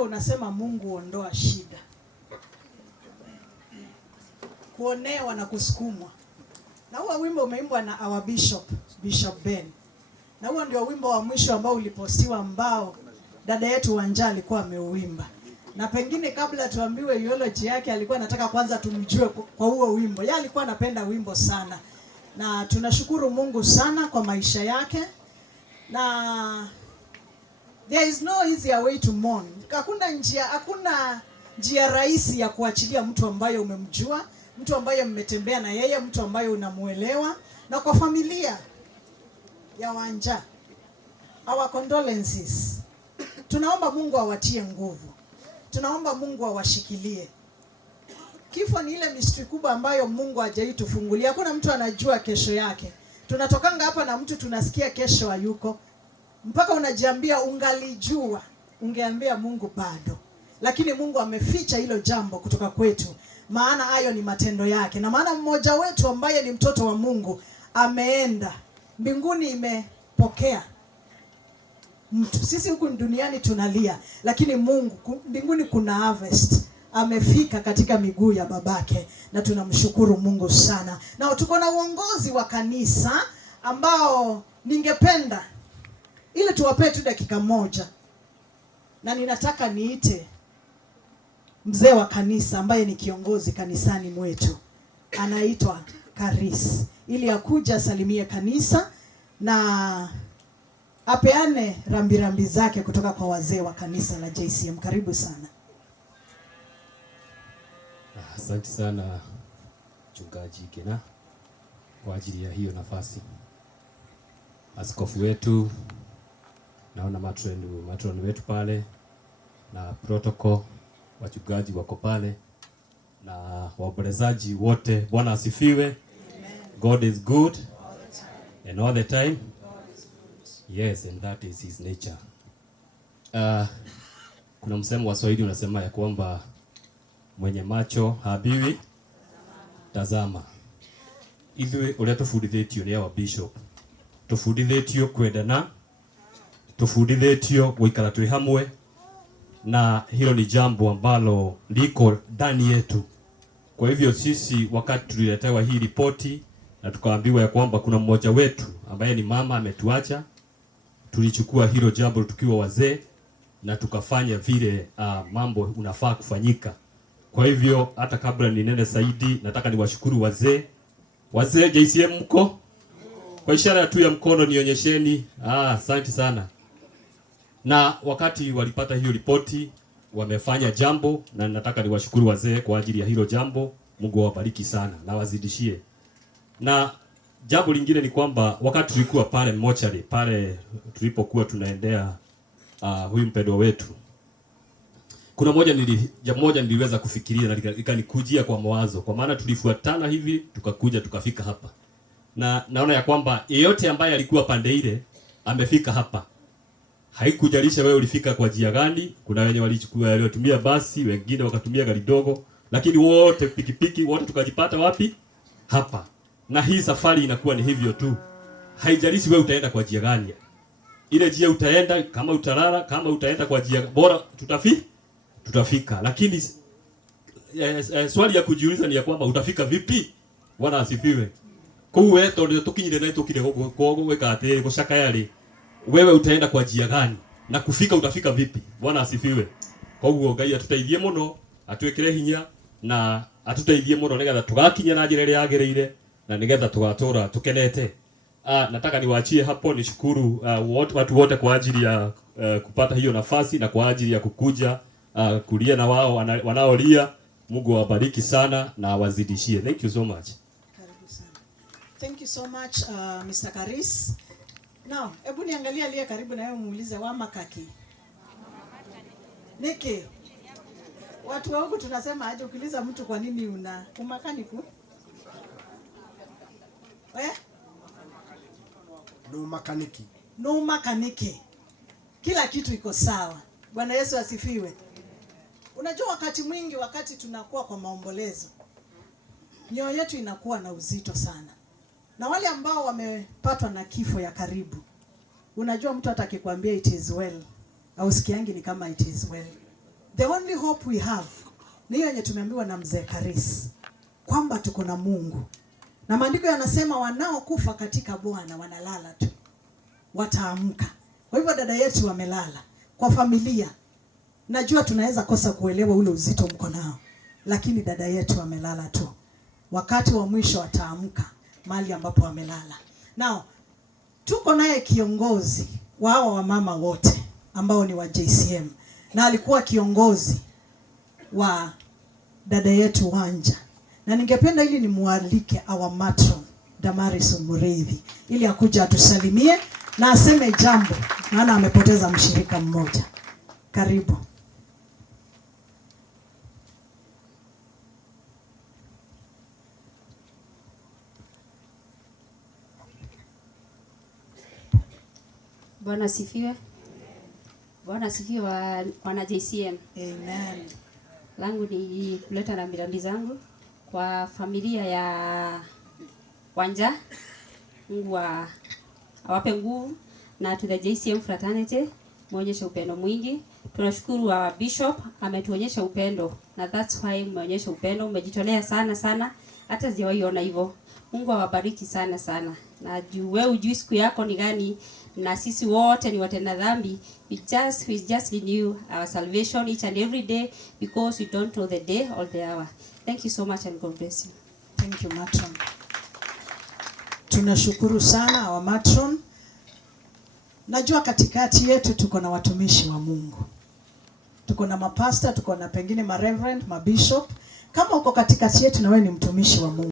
Unasema Mungu ondoa shida, kuonewa na kusukumwa. Na huo wimbo umeimbwa na our Bishop Ben. Na huo ndio wimbo wa mwisho ambao ulipostiwa, ambao dada yetu Wanja alikuwa ameuimba. Na pengine kabla tuambiwe eulogy yake, alikuwa anataka kwanza tumjue kwa huo wimbo. Yeye alikuwa anapenda wimbo sana. Na tunashukuru Mungu sana kwa maisha yake. Na there is no easier way to mourn. Hakuna njia rahisi ya kuachilia mtu ambaye umemjua, mtu ambaye mmetembea na yeye, mtu ambaye unamuelewa. Na kwa familia ya Wanja, our condolences. Tunaomba Mungu awatie nguvu. Tunaomba Mungu awashikilie. Kifo ni ile mystery kubwa ambayo Mungu hajaitufungulia. Hakuna mtu anajua kesho yake. Tunatokanga hapa na mtu tunasikia kesho hayuko. Mpaka unajiambia ungalijua, ungeambia Mungu bado. Lakini Mungu ameficha hilo jambo kutoka kwetu. Maana hayo ni matendo yake. Na maana mmoja wetu ambaye ni mtoto wa Mungu ameenda. Mbinguni imepokea mtu. Sisi huku duniani tunalia, lakini Mungu mbinguni kuna harvest. Amefika katika miguu ya babake, na tunamshukuru Mungu sana. Na tuko na uongozi wa kanisa ambao ningependa ili tuwapee tu dakika moja. Na ninataka niite mzee wa kanisa ambaye ni kiongozi kanisani mwetu. Anaitwa Karis. Ili akuja salimie kanisa na apeane rambirambi zake kutoka kwa wazee wa kanisa la JCM. Karibu sana. Asante sana Mchungaji Kena kwa ajili ya hiyo nafasi. Askofu wetu, naona matroni wetu pale, na protocol, wachungaji wako pale, na waombolezaji wote. Bwana asifiwe. Amen. God is good and all the time. Yes, and that is his nature. Kuna msemo wa Swahili unasema ya kwamba mwenye macho haambiwi tazama. Ithuĩ ũrĩa tũbundithĩtio nĩ our bishop, tũbundithĩtio kwendana, tũbundithĩtio gũikara twĩ hamwe, na hilo ni jambo ambalo liko ndani yetu. Kwa hivyo sisi wakati tuliletewa hii ripoti na tukaambiwa ya kwamba kuna mmoja wetu ambaye ni mama ametuacha, tulichukua hilo jambo tukiwa wazee na tukafanya vile mambo unafaa kufanyika. Kwa hivyo hata kabla ninene zaidi, nataka niwashukuru wazee. Wazee JCM mko? Kwa ishara tu ya mkono nionyesheni. Asante sana. Na wakati walipata hiyo ripoti, wamefanya jambo, na nataka niwashukuru wazee kwa ajili ya hilo jambo. Mungu awabariki sana na wazidishie. Na jambo lingine ni kwamba wakati tulikuwa pale mochari, pale tulipokuwa tunaendea huyu mpendwa wetu, kuna moja niliweza kufikiria na ikanikujia kwa mawazo, kwa maana tulifuatana hivi tukakuja tukafika hapa, na naona ya kwamba yeyote ambaye alikuwa pande ile amefika hapa. Haikujalisha wewe ulifika kwa njia gani. Kuna wenye waliotumia basi, wengine wakatumia gari dogo, lakini wote pikipiki, wote tukajipata wapi? Hapa. Na hii safari inakuwa ni hivyo tu. Haijalishi wewe utaenda kwa njia gani. Ile njia utaenda, kama utalala, kama utaenda kwa njia bora, tutafika. Lakini swali ya kujiuliza ni ya kwamba utafika vipi? Bwana asifiwe. Kuwe tondu tukinyire na tukire gweka ate gushaka yari. Wewe utaenda kwa njia gani na kufika utafika vipi? Bwana asifiwe. Kwa hiyo Ngai atuteithie muno, atwekere hinya na atuteithie muno nigetha tugakinya na njira ĩrĩa yagĩrĩire na nigetha tugatura tukenete. Nataka niwaachie hapo, nishukuru watu wote kwa ajili ya kupata hiyo nafasi na kwa ajili ya kukuja kulia na wao wanaolia. Mungu awabariki sana na awazidishie. Thank you so much. Karibu sana. Thank you so much Mr. Karis. Now, hebu niangalia aliye karibu na wewe muulize Wamakaki. Niki. Watu wa huku tunasema aje ukiuliza mtu kwa nini una umakaniku? No makaniki. No makaniki. Kila kitu iko sawa. Bwana Yesu asifiwe. Unajua wakati mwingi, wakati tunakuwa kwa maombolezo, mioyo yetu inakuwa na uzito sana. Na wale ambao wamepatwa na kifo ya karibu, unajua mtu atakikwambia it is well, au sikiangi ni kama it is well. The only hope we have ni hiyo yenye tumeambiwa na mzee Karis, kwamba tuko na Mungu. Na maandiko yanasema wanaokufa katika Bwana wanalala tu, wataamka. Kwa hivyo dada yetu wamelala. Kwa familia, najua tunaweza kosa kuelewa ule uzito mko nao, lakini dada yetu wamelala tu. Wakati wa mwisho wataamka mahali ambapo wamelala. Now, tuko naye kiongozi wao wa mama wote ambao ni wa JCM, na alikuwa kiongozi wa dada yetu Wanja. Na ningependa ili nimualike our matron Damaris Mureithi ili akuja atusalimie na aseme jambo, maana amepoteza mshirika mmoja. Karibu. Bwana asifiwe. Bwana asifiwe wana JCM. Amen. Langu ni kuleta rambirambi zangu kwa familia ya Wanja. Mungu awape nguvu, na to the JCM fraternity muonyeshe upendo mwingi. Tunashukuru wa bishop ametuonyesha upendo, na that's why umeonyesha upendo, umejitolea sana sana, hata sijawahi hivyo. Mungu awabariki sana sana. Na wewe ujui siku yako ni gani, na sisi wote ni watenda dhambi. We just renew our salvation each and every day, because we don't know the day or the hour. Thank you so much and God bless you. Thank you matron. Tunashukuru sana our matron. Najua katikati yetu tuko na watumishi wa Mungu. Tuko na mapasta, tuko na pengine ma reverend, ma bishop. Kama uko katikati yetu na wewe ni mtumishi wa Mungu,